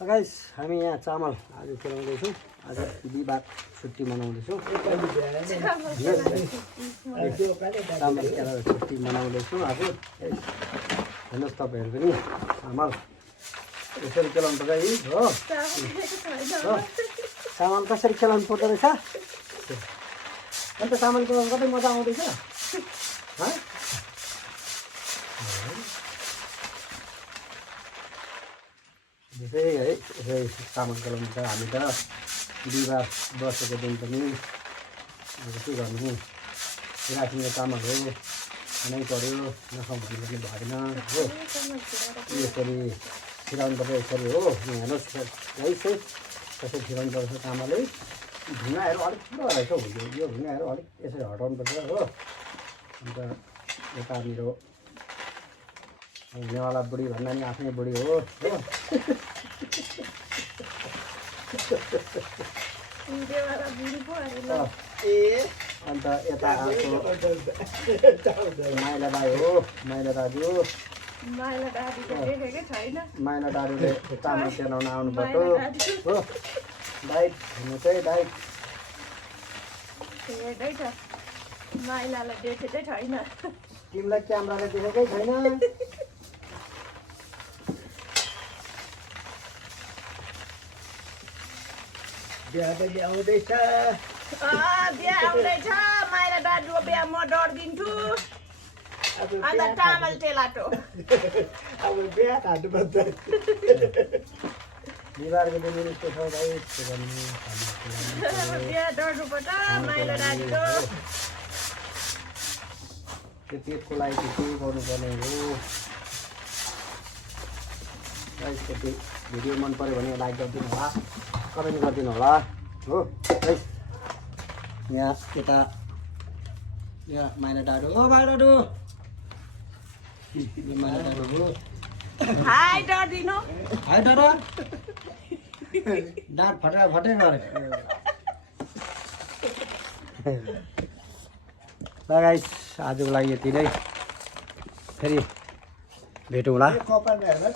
guys हामी यहाँ चामल आज केलाउँदैछौँ आज बिहिबार छुट्टी मनाउँदैछौँ चामल केलाएर छुट्टी मनाउँदैछौँ आज हेर्नुहोस् तपाईँहरू पनि चामल यसरी केलाउनु पर्छ है हो चामल कसरी केलाउनु पर्दो रहेछ अन्त चामल केलाउनु कतै मजा आउँदैछ यसै है यसै चामल केलाउनु त हामी त बिहिबार बसेको दिन पनि अब के गर्नु रासिनको चामल हो खानै पऱ्यो नखाउँ भन्नु पनि भएन हो यसरी खिराउनु पर्छ यसरी हो हेर्नुहोस् है चाहिँ कसरी खिराउनु पर्छ चामलै ढुङ्गाहरू अलिक ठुलो रहेछ हौ यो ढुङ्गाहरू अलिक यसरी हटाउनु पर्छ हो अन्त यता मेरो हुनेवाला बुढी भन्दा नि आफ्नै बुढी हो अन्त यता अर्को माइला दाई हो माइला दाजु माइला दाजुले चामल केलाउन आउनुपर्छ हो डाइट हुनु चाहिँ डाइट माइलालाई देखेकै छैन तिमीलाई क्यामेराले देखेकै छैन बिहा पनि आउँदैछ बिहा आउँदैछ माइला दाजुको बिहा म डरिदिन्छु अन्त चामल चेलाटो अब बिहा खानुपर्छ बिहिबारको दिन यस्तो छ भाइ बिहा डर्नुपर्छ माइला दाजुको त्यो पेटको लागि चाहिँ के गर्नुपर्ने हो यसको भिडियो मन पऱ्यो भने लाइक गरिदिनु होला कमेन्ट गरिदिनु होला हो यहाँ यता यहाँ माइला डाडु ओ माइला डाडु माइला डाडु हो हाई डरिदिनु हाई डाडु डाँट फटेर फटे गरे ल गाइस आजको लागि यति नै फेरि भेटौँला कपाल हेर्न